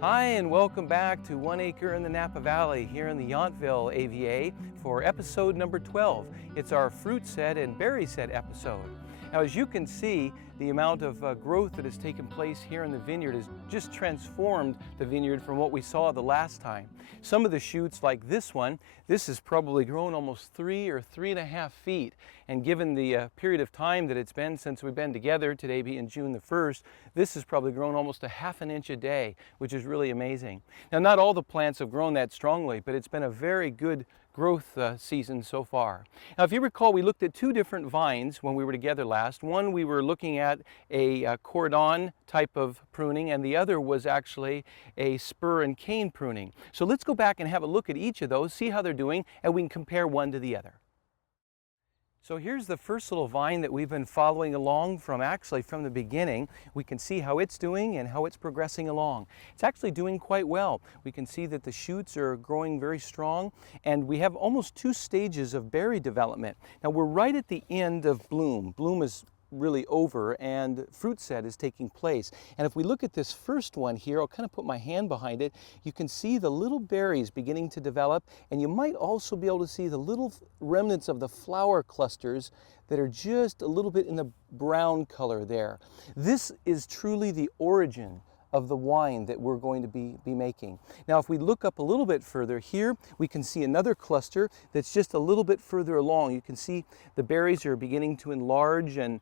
Hi, and welcome back to 1 Acre in the Napa Valley here in the Yountville AVA for episode number 12. It's our fruit set and berry set episode. Now, as you can see, the amount of growth that has taken place here in the vineyard has just transformed the vineyard from what we saw the last time. Some of the shoots, like this one, this has probably grown almost 3 or 3.5 feet. And given the period of time that it's been since we've been together, today being June the 1st, this has probably grown almost 1/2 inch a day, which is really amazing. Now, not all the plants have grown that strongly, but it's been a very good growth season so far. Now, if you recall, we looked at 2 different vines when we were together last. One, we were looking at a cordon type of pruning, and the other was actually a spur and cane pruning. So let's go back and have a look at each of those, see how they're doing, and we can compare one to the other. So here's the first little vine that we've been following along from the beginning. We can see how it's doing and how it's progressing along. It's actually doing quite well. We can see that the shoots are growing very strong, and we have almost 2 stages of berry development. Now, we're right at the end of bloom. Bloom is really over and fruit set is taking place. And if we look at this first one here, I'll kind of put my hand behind it, you can see the little berries beginning to develop, and you might also be able to see the little remnants of the flower clusters that are just a little bit in the brown color there. This is truly the origin of the wine that we're going to be making. Now, if we look up a little bit further here, we can see another cluster that's just a little bit further along. You can see the berries are beginning to enlarge and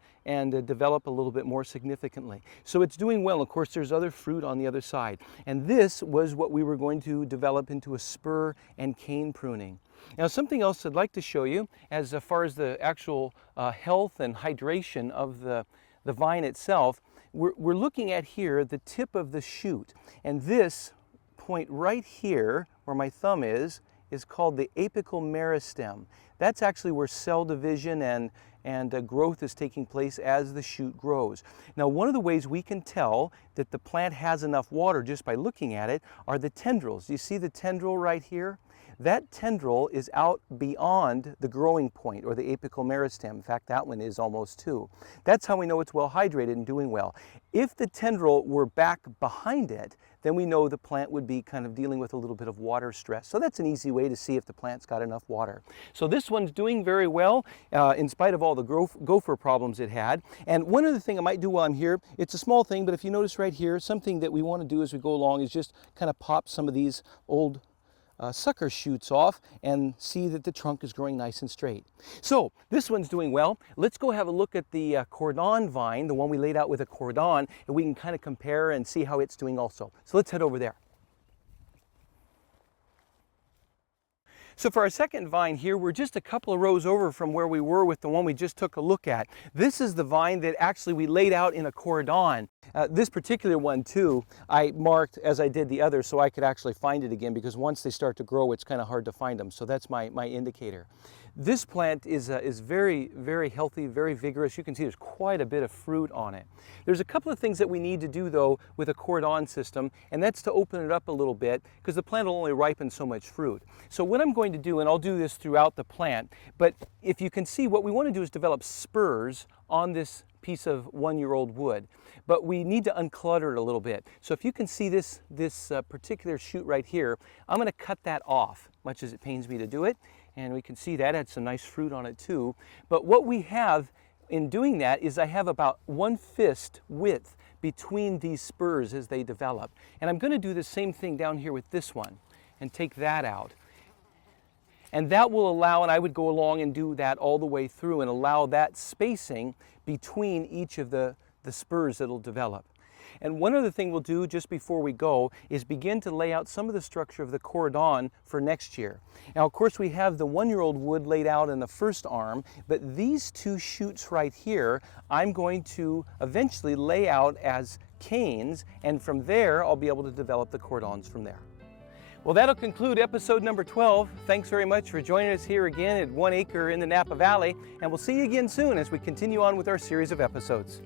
develop a little bit more significantly. So it's doing well. Of course, there's other fruit on the other side. And this was what we were going to develop into a spur and cane pruning. Now, something else I'd like to show you as far as the actual health and hydration of the vine itself. We're looking at here the tip of the shoot, and this point right here where my thumb is called the apical meristem. That's actually where cell division and growth is taking place as the shoot grows. Now, one of the ways we can tell that the plant has enough water just by looking at it are the tendrils. You see the tendril right here? That tendril is out beyond the growing point, or the apical meristem. In fact, that one is almost too. That's how we know it's well hydrated and doing well. If the tendril were back behind it, then we know the plant would be kind of dealing with a little bit of water stress. So that's an easy way to see if the plant's got enough water. So this one's doing very well in spite of all the gopher problems it had. And one other thing I might do while I'm here, it's a small thing, but if you notice right here, something that we want to do as we go along is just kind of pop some of these old sucker shoots off and see that the trunk is growing nice and straight. So this one's doing well. Let's go have a look at the cordon vine, the one we laid out with a cordon, and we can kind of compare and see how it's doing also. So let's head over there. So for our second vine here, we're just a couple of rows over from where we were with the one we just took a look at. This is the vine that actually we laid out in a cordon. This particular one too, I marked as I did the other so I could actually find it again, because once they start to grow, it's kind of hard to find them. So that's my indicator. This plant is very, very healthy, very vigorous. You can see there's quite a bit of fruit on it. There's a couple of things that we need to do though with a cordon system, and that's to open it up a little bit, because the plant will only ripen so much fruit. So what I'm going to do, and I'll do this throughout the plant, but if you can see, what we want to do is develop spurs on this piece of 1-year-old wood. But we need to unclutter it a little bit. So if you can see this particular shoot right here, I'm going to cut that off, much as it pains me to do it. And we can see that had some nice fruit on it too. But what we have in doing that is I have about 1 fist width between these spurs as they develop. And I'm going to do the same thing down here with this one and take that out. And that will allow, and I would go along and do that all the way through and allow that spacing between each of the spurs that'll develop. And one other thing we'll do just before we go is begin to lay out some of the structure of the cordon for next year. Now, of course, we have the 1-year-old wood laid out in the first arm, but these 2 shoots right here, I'm going to eventually lay out as canes, and from there, I'll be able to develop the cordons from there. Well, that'll conclude episode number 12. Thanks very much for joining us here again at 1 Acre in the Napa Valley, and we'll see you again soon as we continue on with our series of episodes.